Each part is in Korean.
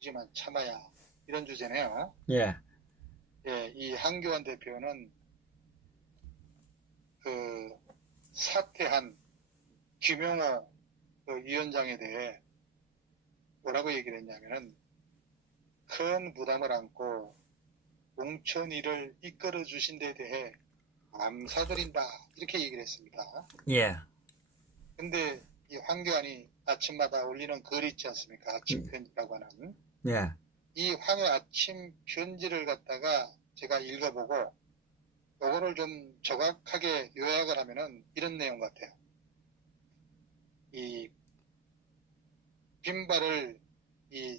지만 참아야 이런 주제네요. 예, 예, 이 한교안 대표는 그 사퇴한 김용호 그 위원장에 대해 뭐라고 얘기를 했냐면은 큰 부담을 안고 공천위를 이끌어 주신 데 대해 감사드린다 이렇게 얘기를 했습니다. 예, 근데 이 황교안이 아침마다 올리는 글 있지 않습니까? 아침 편지라고 하는 예, 이 황의 아침 편지를 갖다가 제가 읽어보고 요거를 좀 정확하게 요약을 하면은 이런 내용 같아요. 이 빈발을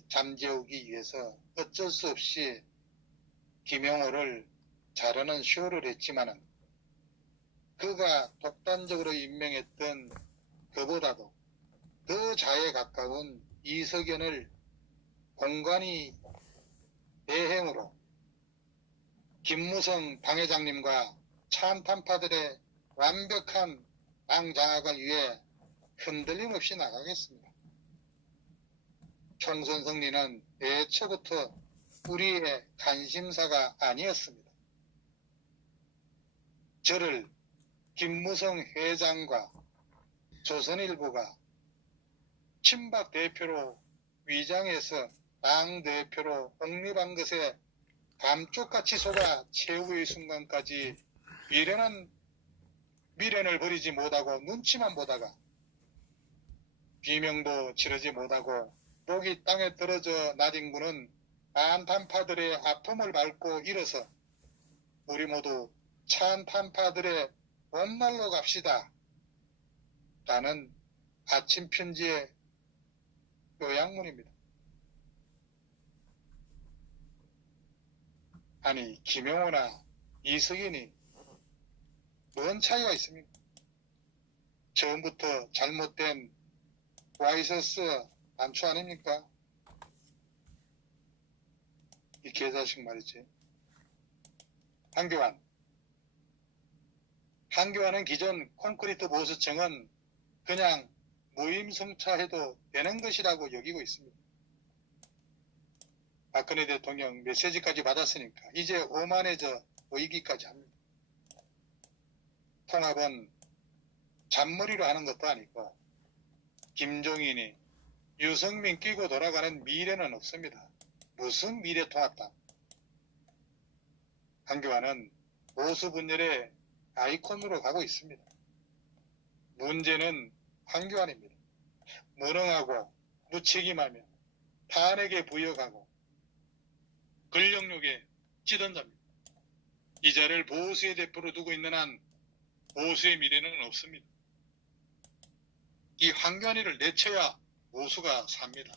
잠재우기 위해서 어쩔 수 없이 김용호를 자르는 쇼를 했지만은 그가 독단적으로 임명했던 그보다도 더 자에 가까운 이석연을 공관위 대행으로 김무성 당회장님과 참탄파들의 완벽한 당 장악을 위해 흔들림 없이 나가겠습니다. 총선 승리는 애초부터 우리의 관심사가 아니었습니다. 저를 김무성 회장과 조선일보가 친박 대표로 위장해서 당 대표로 독립한 것에 감쪽같이 속아 최후의 순간까지 미련을 버리지 못하고 눈치만 보다가 비명도 지르지 못하고 목이 땅에 떨어져 나뒹구는 안탄파들의 아픔을 밟고 일어서 우리 모두 찬탄파들의 원날로 갑시다 라는 아침 편지의 요약문입니다. 아니 김용호나 이석연이 뭔 차이가 있습니까? 처음부터 잘못된 와이셔츠 단추 아닙니까? 이 개자식 말이지. 한교안은 기존 콘크리트 보수청은 그냥 무임승차해도 되는 것이라고 여기고 있습니다. 박근혜 대통령 메시지까지 받았으니까 이제 오만해져 보이기까지 합니다. 통합은 잔머리로 하는 것도 아니고 김종인이 유승민 끼고 돌아가는 미래는 없습니다. 무슨 미래통합당. 한교안은 보수 분열의 아이콘으로 가고 있습니다. 문제는 한교안입니다. 무능하고 무책임하며 탄핵에 부역하고 권력욕에 찌든 자입니다. 이 자를 보수의 대표로 두고 있는 한 보수의 미래는 없습니다. 이 한교안이를 내쳐야 보수가 삽니다.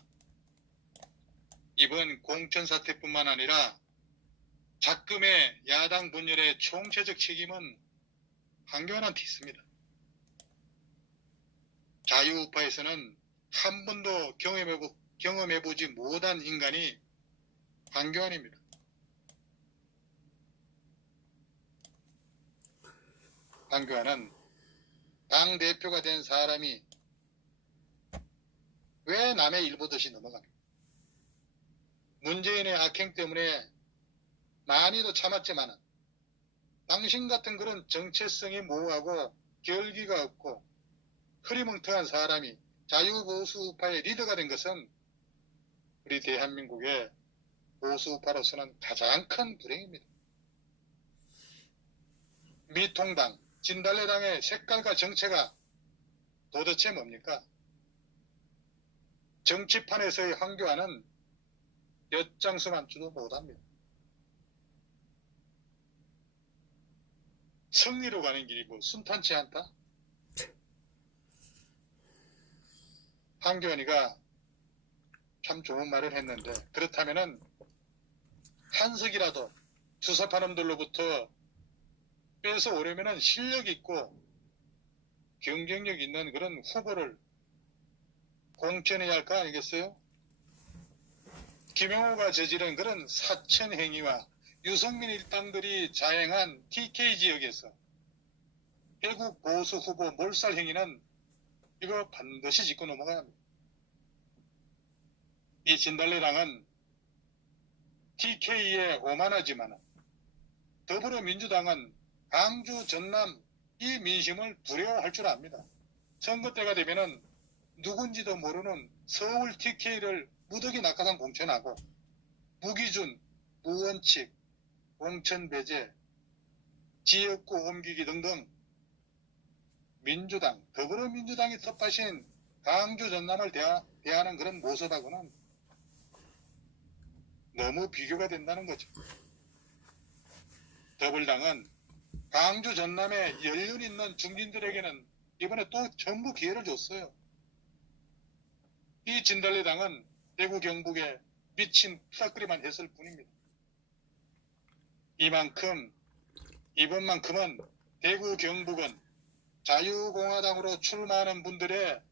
이번 공천 사태뿐만 아니라 작금의 야당 분열의 총체적 책임은 한교안한테 있습니다. 자유우파에서는 한 번도 경험해보지 못한 인간이 한교안입니다. 한교안은 당대표가 된 사람이 왜 남의 일 보듯이 넘어갑니까? 문재인의 악행 때문에 많이도 참았지만은 당신 같은 그런 정체성이 모호하고 결기가 없고 흐리멍텅한 사람이 자유보수우파의 리더가 된 것은 우리 대한민국의 보수우파로서는 가장 큰 불행입니다. 미통당, 진달래당의 색깔과 정체가 도대체 뭡니까? 정치판에서의 한교안은 엿장수 만주도 못합니다. 승리로 가는 길이고 순탄치 않다? 한교안이가 참 좋은 말을 했는데 그렇다면은 한석이라도 주사파 놈들로부터 뺏어오려면은 실력 있고 경쟁력 있는 그런 후보를 공천해야 할 거 아니겠어요? 김용호가 저지른 그런 사천 행위와 유승민 일당들이 자행한 TK 지역에서 대구 보수 후보 몰살 행위는 이거 반드시 짚고 넘어가야 합니다. 이 진달래당은 TK에 오만하지만 더불어민주당은 광주, 전남 이 민심을 두려워할 줄 압니다. 선거 때가 되면은 누군지도 모르는 서울 TK를 무더기 낙하산 공천하고 무기준, 무원칙, 공천 배제, 지역구 옮기기 등등 민주당, 더불어민주당이 텃밭인 광주, 전남을 대하는 그런 모습하고는 너무 비교가 된다는 거죠. 더불당은 광주, 전남에 연륜 있는 중진들에게는 이번에 또 전부 기회를 줬어요. 이 진달래당은 대구, 경북에 미친 투닥거리만 했을 뿐입니다. 이번만큼은 대구, 경북은 자유공화당으로 출마하는 분들의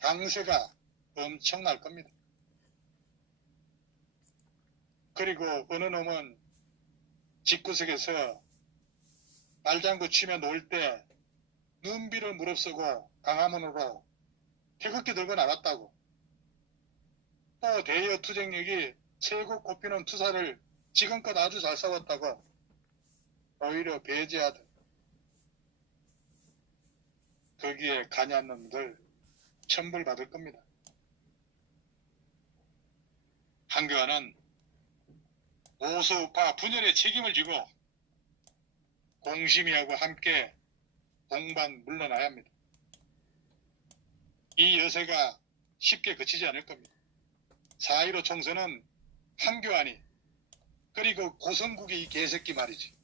강세가 엄청날 겁니다. 그리고 어느 놈은 집구석에서 말장구 치며 놀 때 눈비를 무릅쓰고 강화문으로 태극기 들고 나갔다고, 또 대여 투쟁력이 최고 꼽히는 투사를 지금껏 아주 잘 싸웠다고 오히려 배제하듯 거기에 관여한 놈들 천벌받을 겁니다. 한교안은 보수우파 분열의 책임을 지고 공심이하고 함께 공방 물러나야 합니다. 이 여세가 쉽게 그치지 않을 겁니다. 4.15 총선은 한교안이, 그리고 고성국의 이 개새끼 말이지,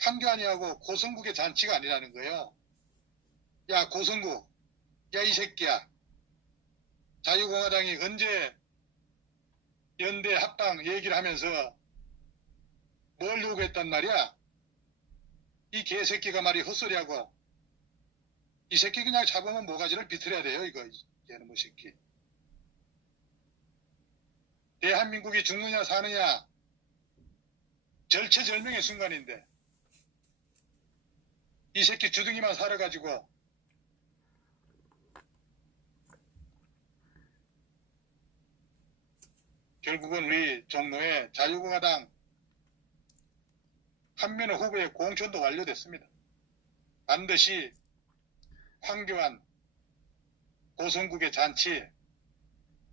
한교안이하고 고성국의 잔치가 아니라는 거예요. 야 고성국, 야 이 새끼야, 자유공화당이 언제 연대 합당 얘기를 하면서 뭘 요구했단 말이야? 이 개새끼가 말이 헛소리하고, 이 새끼 그냥 잡으면 모가지를 비틀어야 돼요. 이거 얘는 뭐 새끼. 대한민국이 죽느냐 사느냐 절체절명의 순간인데 이 새끼 주둥이만 살아가지고 결국은 우리 종로에 자유공화당 한면의 후보의 공천도 완료됐습니다. 반드시 황교안, 고성국의 잔치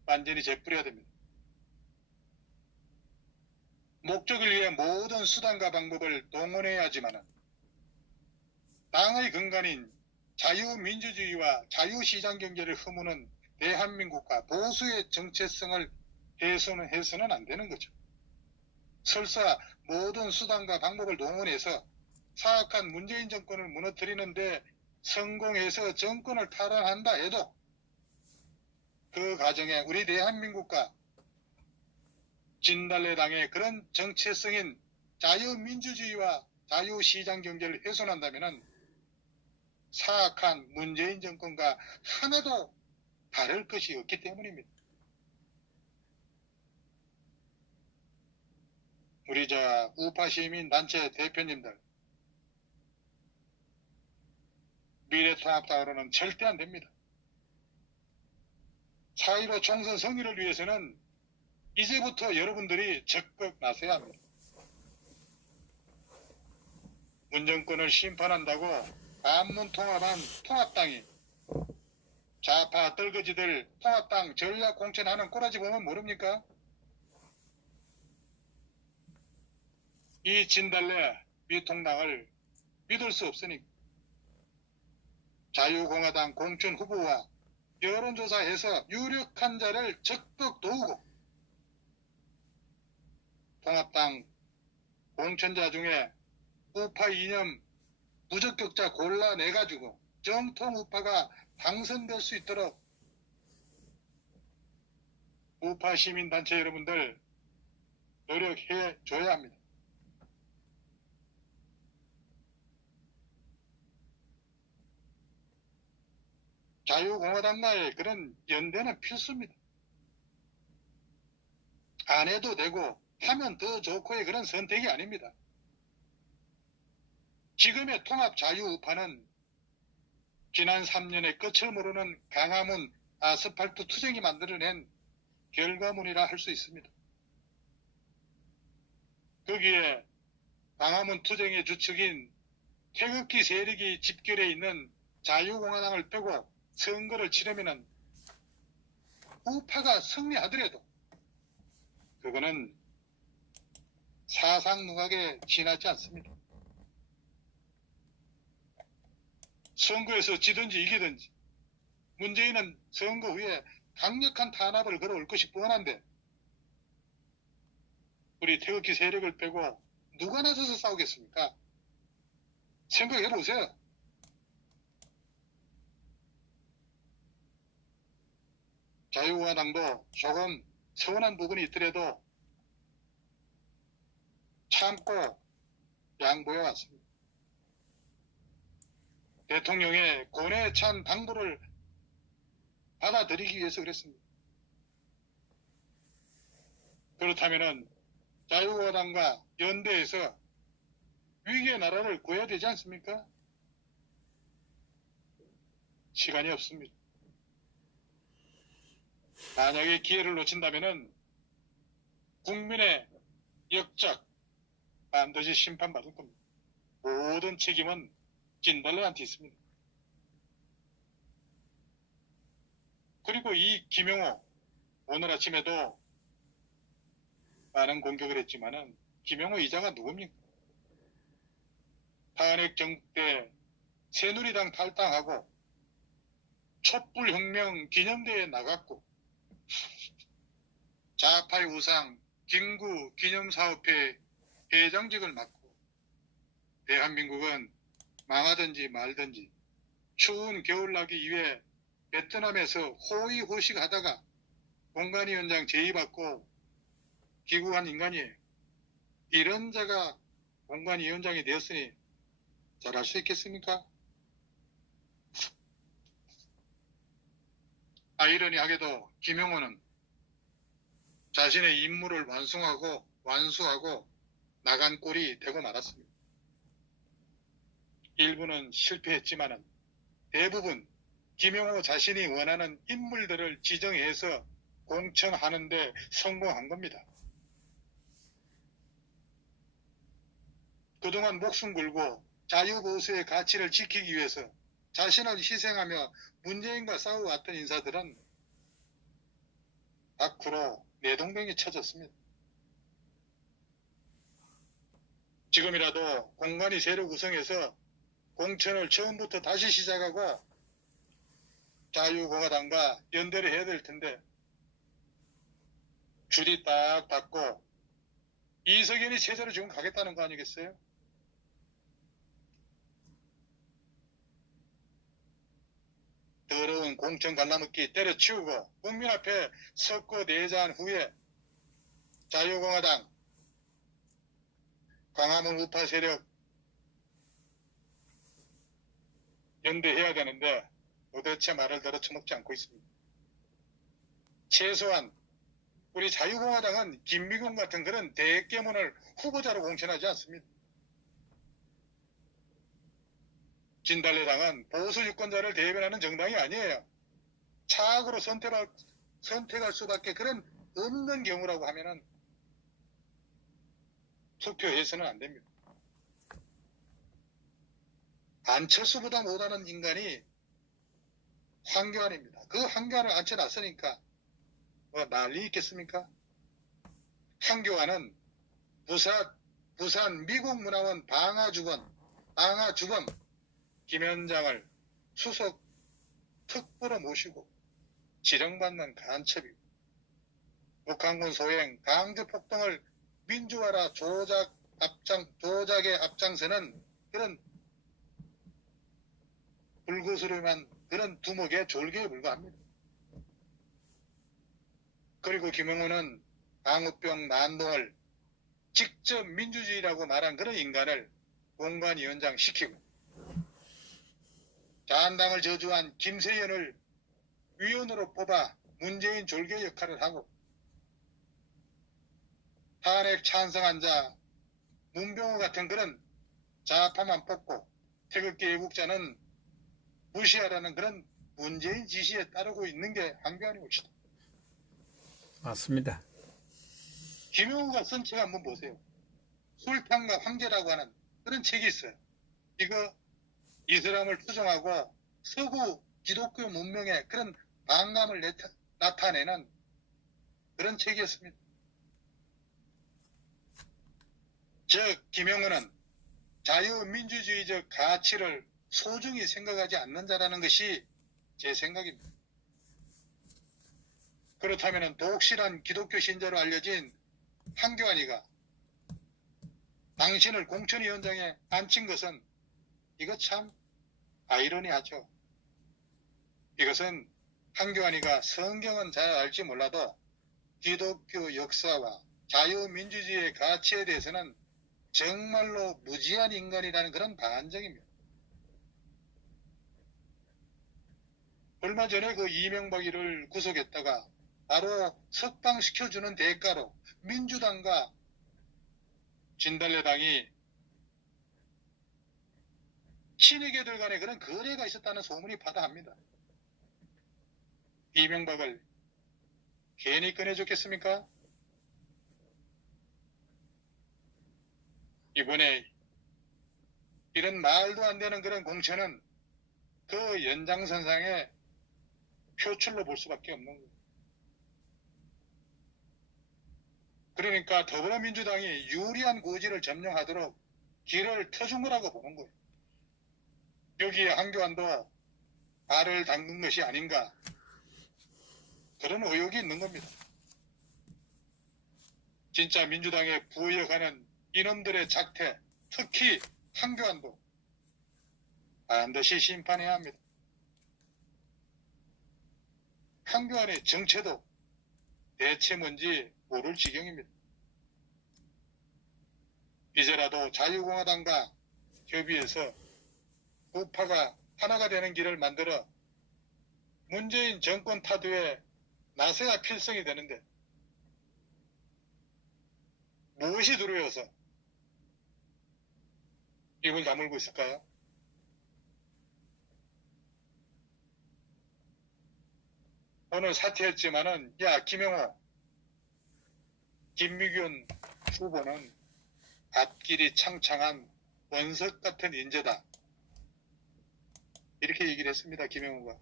완전히 재뿌려야 됩니다. 목적을 위해 모든 수단과 방법을 동원해야 하지만 당의 근간인 자유민주주의와 자유시장경제를 허무는 대한민국과 보수의 정체성을 해서는 안 되는 거죠. 설사 모든 수단과 방법을 동원해서 사악한 문재인 정권을 무너뜨리는데 성공해서 정권을 탈환한다 해도 그 과정에 우리 대한민국과 진달래당의 그런 정체성인 자유민주주의와 자유시장경제를 훼손한다면 사악한 문재인 정권과 하나도 다를 것이 없기 때문입니다. 우리 우파시민단체 대표님들, 미래통합당으로는 절대 안 됩니다. 4.15 총선 승리를 위해서는 이제부터 여러분들이 적극 나서야 합니다. 문정권을 심판한다고 반문통합한 통합당이 좌파 떨거지들 통합당 전략 공천하는 꼬라지 보면 모릅니까? 이 진달래 미통당을 믿을 수 없으니 자유공화당 공천 후보와 여론조사에서 유력한 자를 적극 도우고 통합당 공천자 중에 우파 이념 무적격자 골라내가지고 정통 우파가 당선될 수 있도록 우파 시민단체 여러분들 노력해 줘야 합니다. 자유공화당과의 그런 연대는 필수입니다. 안 해도 되고 하면 더 좋고의 그런 선택이 아닙니다. 지금의 통합 자유우파는 지난 3년의 끝을 모르는 강화문 아스팔트 투쟁이 만들어낸 결과물이라 할 수 있습니다. 거기에 광화문 투쟁의 주축인 태극기 세력이 집결해 있는 자유공화당을 빼고 선거를 치르면은 우파가 승리하더라도 그거는 사상 누각에 지나지 않습니다. 선거에서 지든지 이기든지 문재인은 선거 후에 강력한 탄압을 걸어올 것이 뻔한데 우리 태극기 세력을 빼고 누가 나서서 싸우겠습니까? 생각해 보세요. 자유공화당도 조금 서운한 부분이 있더라도 참고 양보해 왔습니다. 대통령의 고뇌에 찬 당부를 받아들이기 위해서 그랬습니다. 그렇다면 자유공화당과 연대해서 위기의 나라를 구해야 되지 않습니까? 시간이 없습니다. 만약에 기회를 놓친다면 국민의 역작 반드시 심판받을 겁니다. 모든 책임은 진달래한테 있습니다. 그리고 이 김영호 오늘 아침에도 많은 공격을 했지만은 김영호 이자가 누굽니까? 탄핵 정때 새누리당 탈당하고 촛불혁명 기념대회에 나갔고 좌파의 우상 김구 기념사업회 회장직을 맡고 대한민국은 망하든지 말든지 추운 겨울나기 위해 베트남에서 호의호식하다가 공관위원장 제의받고 귀국한 인간이에요. 이런 자가 공관위원장이 되었으니 잘할 수 있겠습니까? 아이러니하게도 김영호는 자신의 임무를 완수하고 나간 꼴이 되고 말았습니다. 일부는 실패했지만은 대부분 김영호 자신이 원하는 인물들을 지정해서 공천하는 데 성공한 겁니다. 그동안 목숨 걸고 자유보수의 가치를 지키기 위해서 자신을 희생하며 문재인과 싸워왔던 인사들은 밖으로 내동댕이 쳐졌습니다. 지금이라도 공관위 세력 구성해서 공천을 처음부터 다시 시작하고 자유공화당과 연대를 해야 될 텐데 줄이 딱 닫고 이석연이 체제로 지금 가겠다는 거 아니겠어요? 더러운 공천 갈라먹기 때려치우고 국민 앞에 섞고 내자한 후에 자유공화당 광화문 우파 세력 연대해야 되는데 도대체 말을 들어쳐먹지 않고 있습니다. 최소한 우리 자유공화당은 김미경 같은 그런 대깨문을 후보자로 공천하지 않습니다. 진달래당은 보수 유권자를 대변하는 정당이 아니에요. 차악으로 선택할 수밖에 그런 없는 경우라고 하면은 투표해서는 안 됩니다. 안철수보다 못하는 인간이 황교안입니다. 그 황교안을 앉혀놨으니까 뭐 난리 있겠습니까? 황교안은 부산 미국문화원 방화주범 김현장을 수석 특보로 모시고 지령받는 간첩이고 북한군 소행 강제폭동을 민주화라 조작에 앞장서는 그런 불구스름한 그런 두목의 졸개에 불과합니다. 그리고 김영호는 광우병 난동을 직접 민주주의라고 말한 그런 인간을 공관위원장 시키고 자한당을 저주한 김세연을 위원으로 뽑아 문재인 졸개 역할을 하고 탄핵 찬성한 자 문병호 같은 그런 좌파만 뽑고 태극기 애국자는 무시하라는 그런 문재인 지시에 따르고 있는 게 황교안이 옳시다. 맞습니다. 김영호가 쓴 책 한번 보세요. 술탄과 황제라고 하는 그런 책이 있어요. 이거 이슬람을 투정하고 서구 기독교 문명의 그런 반감을 나타내는 그런 책이었습니다. 김영은은 자유민주주의적 가치를 소중히 생각하지 않는 자라는 것이 제 생각입니다. 그렇다면 독실한 기독교 신자로 알려진 한교안이가 당신을 공천위원장에 앉힌 것은 이거 참 아이러니하죠. 이것은 한교안이가 성경은 잘 알지 몰라도 기독교 역사와 자유민주주의의 가치에 대해서는 정말로 무지한 인간이라는 그런 반증입니다. 얼마 전에 그 이명박이를 구속했다가 바로 석방시켜주는 대가로 민주당과 진달래당이 친이계들 간에 그런 거래가 있었다는 소문이 파다합니다. 이명박을 괜히 꺼내줬겠습니까? 이번에 이런 말도 안 되는 그런 공천은 그 연장선상의 표출로 볼 수밖에 없는 거예요. 그러니까 더불어민주당이 유리한 고지를 점령하도록 길을 터준 거라고 보는 거예요. 여기에 한교안도 발을 담근 것이 아닌가, 그런 의혹이 있는 겁니다. 진짜 민주당에 부역하는 이놈들의 작태, 특히 한교안도 반드시 심판해야 합니다. 한교안의 정체도 대체 뭔지 모를 지경입니다. 이제라도 자유공화당과 협의해서 우파가 하나가 되는 길을 만들어 문재인 정권 타도에 나서야 필성이 되는데 무엇이 두려워서 입을 다물고 있을까요? 오늘 사퇴했지만은, 야, 김영호, 김미균 후보는 앞길이 창창한 원석 같은 인재다, 이렇게 얘기를 했습니다. 김영호가.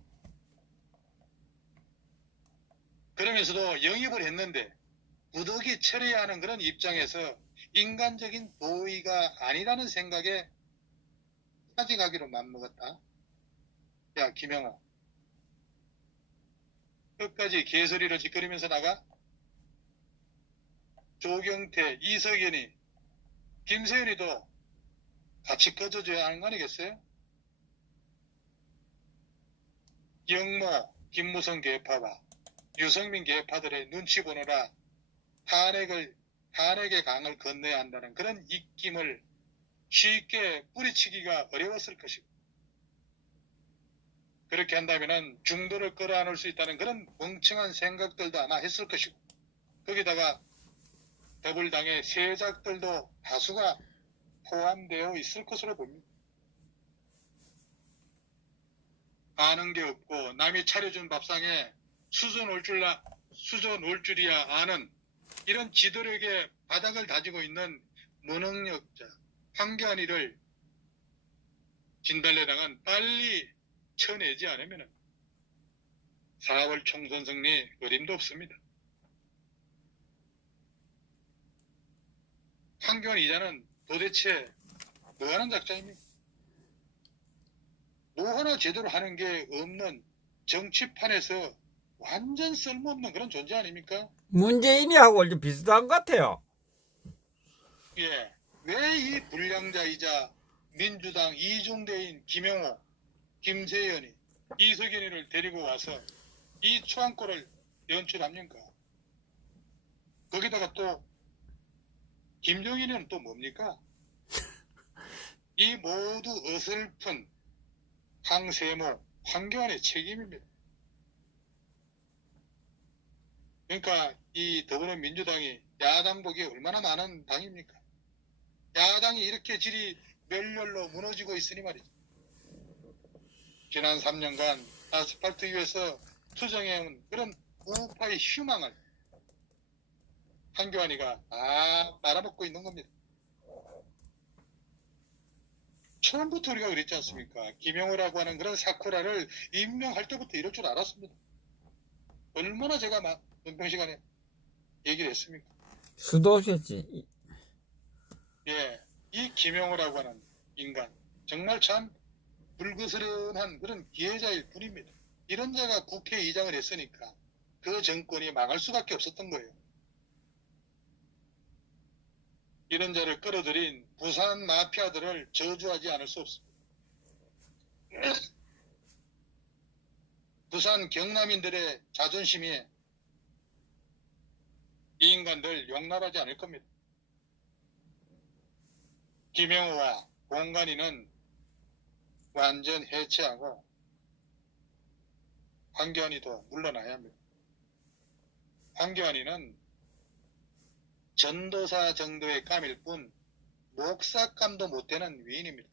그러면서도 영입을 했는데 부득이 처리해야 하는 그런 입장에서 인간적인 도의가 아니라는 생각에 사직하기로 맘먹었다. 야, 김영호, 끝까지 개소리를 짓거리면서 나가? 조경태, 이석연이, 김세연이도 같이 꺼져줘야 하는 거 아니겠어요? 영모, 김무성 계파와 유성민 계파들의 눈치 보느라 탄핵의 강을 건너야 한다는 그런 입김을 쉽게 뿌리치기가 어려웠을 것이고, 그렇게 한다면 중도를 끌어안을 수 있다는 그런 멍청한 생각들도 아마 했을 것이고, 거기다가 더불당의 세작들도 다수가 포함되어 있을 것으로 봅니다. 아는 게 없고 남이 차려준 밥상에 수저 놓을 줄이야 아는 이런 지도력의 바닥을 다지고 있는 무능력자 한교안이를 진달래당은 빨리 쳐내지 않으면 4월 총선 승리 어림도 없습니다. 한교안 이자는 도대체 뭐하는 작자입니까? 뭐 하나 제대로 하는 게 없는 정치판에서 완전 쓸모없는 그런 존재 아닙니까? 문재인이하고 좀 비슷한 것 같아요. 예. 왜 이 불량자이자 민주당 이중대인 김영호, 김세연이, 이석연이를 데리고 와서 이 추앙골을 연출합니까? 거기다가 또 김종인은 또 뭡니까? 이 모두 어설픈 황세모, 황교안의 책임입니다. 그러니까 이 더불어민주당이 야당복이 얼마나 많은 당입니까? 야당이 이렇게 질이 멸렬로 무너지고 있으니 말이죠. 지난 3년간 아스팔트 위에서 투정해온 그런 우파의 휴망을 한교안이가 다 말아먹고 있는 겁니다. 처음부터 우리가 그랬지 않습니까? 김영호라고 하는 그런 사쿠라를 임명할 때부터 이럴 줄 알았습니다. 얼마나 제가 논평 시간에 얘기를 했습니까? 수도 없이 했지. 예, 이 김영호라고 하는 인간 정말 참 불그스름한 그런 기회자일 뿐입니다. 이런 자가 국회의장을 했으니까 그 정권이 망할 수밖에 없었던 거예요. 이런 자를 끌어들인 부산 마피아들을 저주하지 않을 수 없습니다. 부산 경남인들의 자존심이 이 인간들 용납하지 않을 겁니다. 김영호와 공관이는 완전 해체하고 황교안이도 물러나야 합니다. 황교안이는 전도사 정도의 감일 뿐 목사감도 못 되는 위인입니다.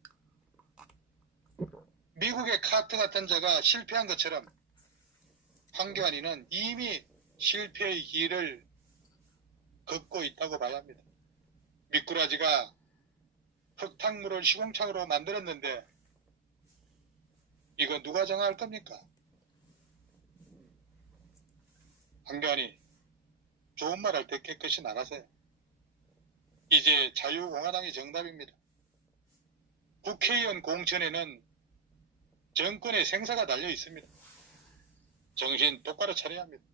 미국의 카트 같은 자가 실패한 것처럼 황교안이는 이미 실패의 길을 걷고 있다고 봐야 합니다. 미꾸라지가 흙탕물을 시궁창으로 만들었는데 이거 누가 정할 겁니까? 황교안이 좋은 말 할 때 깨끗이 나가세요. 이제 자유공화당이 정답입니다. 국회의원 공천에는 정권의 생사가 달려 있습니다. 정신 똑바로 차려야 합니다.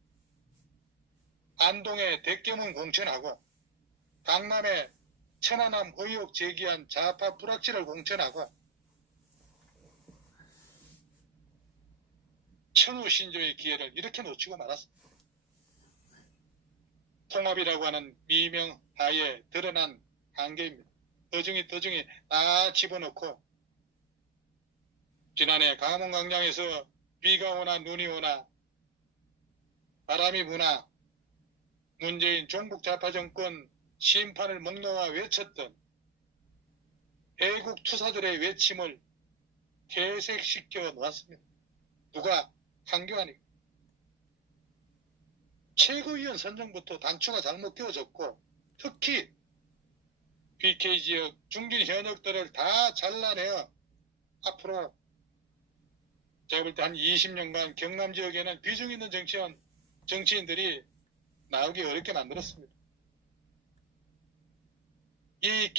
안동의 대깨문 공천하고 강남의 천안함 의혹 제기한 좌파 불확실을 공천하고 천우 신조의 기회를 이렇게 놓치고 말았습니다. 통합이라고 하는 미명 하에 드러난 한계입니다. 더중이 다 집어넣고 지난해 강원광장에서 비가 오나 눈이 오나 바람이 부나 문재인 종북 좌파 정권 심판을 먹노아 외쳤던 애국 투사들의 외침을 퇴색시켜 놓았습니다. 누가? 황교안이. 최고위원 선정부터 단추가 잘못 끼워졌고 특히 BK 지역 중진 현역들을 다 잘라내어 앞으로 제가 볼 때 한 20년간 경남 지역에는 비중 있는 정치인들이 나오기 어렵게 만들었습니다. 이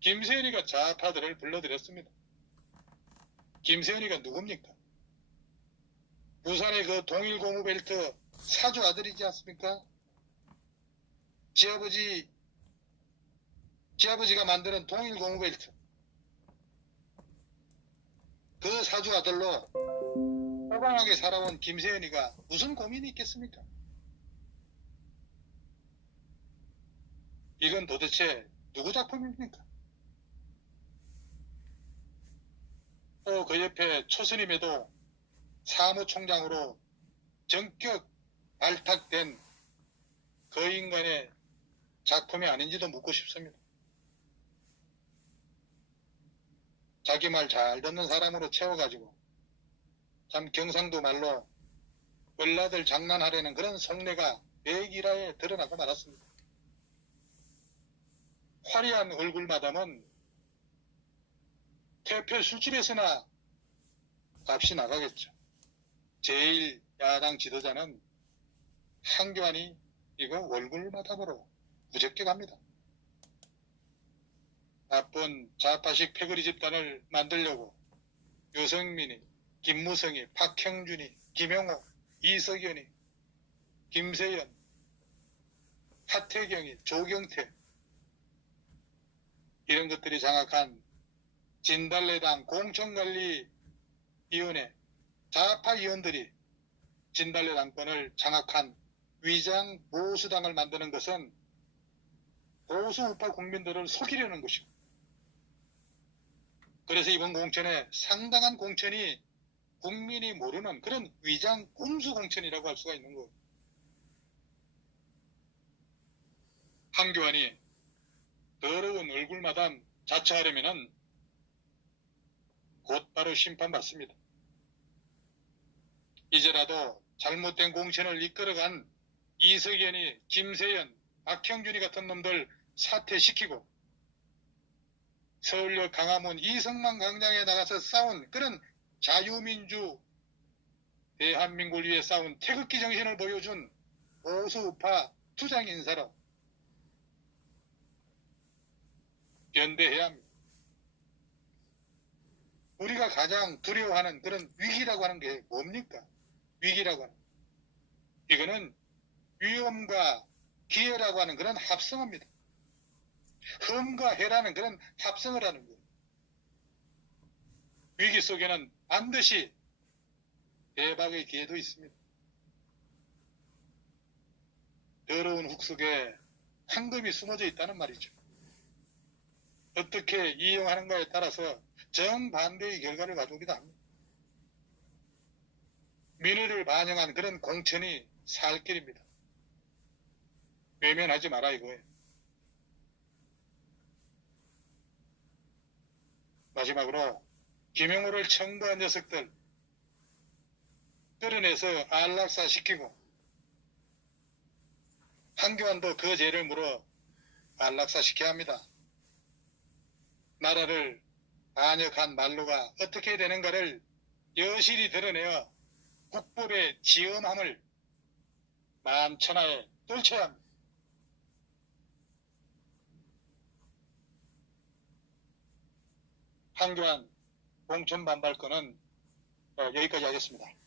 김세연이가 좌파들을 불러들였습니다. 김세연이가 누굽니까? 부산의 그 동일고무벨트 사주 아들이지 않습니까? 지아버지가 만드는 동일고무벨트 그 사주 아들로 호강하게 살아온 김세연이가 무슨 고민이 있겠습니까? 이건 도대체 누구 작품입니까? 또 그 옆에 초스님에도 사무총장으로 전격 발탁된 그 인간의 작품이 아닌지도 묻고 싶습니다. 자기 말 잘 듣는 사람으로 채워가지고 참 경상도 말로 얼라들 장난하려는 그런 속내가 백일하에 드러나고 말았습니다. 화려한 얼굴 마담은 대표 술집에서나 값이 나가겠죠. 제일 야당 지도자는 황교안이 이거 얼굴 마담으로 무섭게 갑니다. 나쁜 좌파식 패거리 집단을 만들려고 유승민이, 김무성이, 박형준이, 김영호, 이석연이, 김세연, 하태경이, 조경태 이런 것들이 장악한 진달래당 공천관리위원회 좌파 위원들이 진달래 당권을 장악한 위장 보수당을 만드는 것은 보수 우파 국민들을 속이려는 것이고 그래서 이번 공천에 상당한 공천이 국민이 모르는 그런 위장 꼼수 공천이라고 할 수가 있는 거예요. 황교안이 더러운 얼굴마담 자처하려면은 곧바로 심판받습니다. 이제라도 잘못된 공천을 이끌어간 이석연이, 김세연, 박형준이 같은 놈들 사퇴시키고 서울역 강화문 이성만 광장에 나가서 싸운 그런 자유민주 대한민국을 위해 싸운 태극기 정신을 보여준 보수우파 투장인사로 연대해야 합니다. 우리가 가장 두려워하는 그런 위기라고 하는 게 뭡니까? 위기라고 하는 이거는 위험과 기회라고 하는 그런 합성어입니다. 흠과 해라는 그런 합성을 하는 거예요. 위기 속에는 반드시 대박의 기회도 있습니다. 더러운 흙 속에 황금이 숨어져 있다는 말이죠. 어떻게 이용하는가에 따라서 정반대의 결과를 가져오기도 합니다. 민의를 반영한 그런 공천이 살 길입니다. 외면하지 마라 이거예요. 마지막으로 김영호를 청부한 녀석들 끌어내서 안락사시키고 한교안도 그 죄를 물어 안락사시켜야 합니다. 나라를 반역한 말로가 어떻게 되는가를 여실히 드러내어 국법의 지엄함을 만천하에 떨쳐야 합니다. 한교안 공천 반발권은 여기까지 하겠습니다.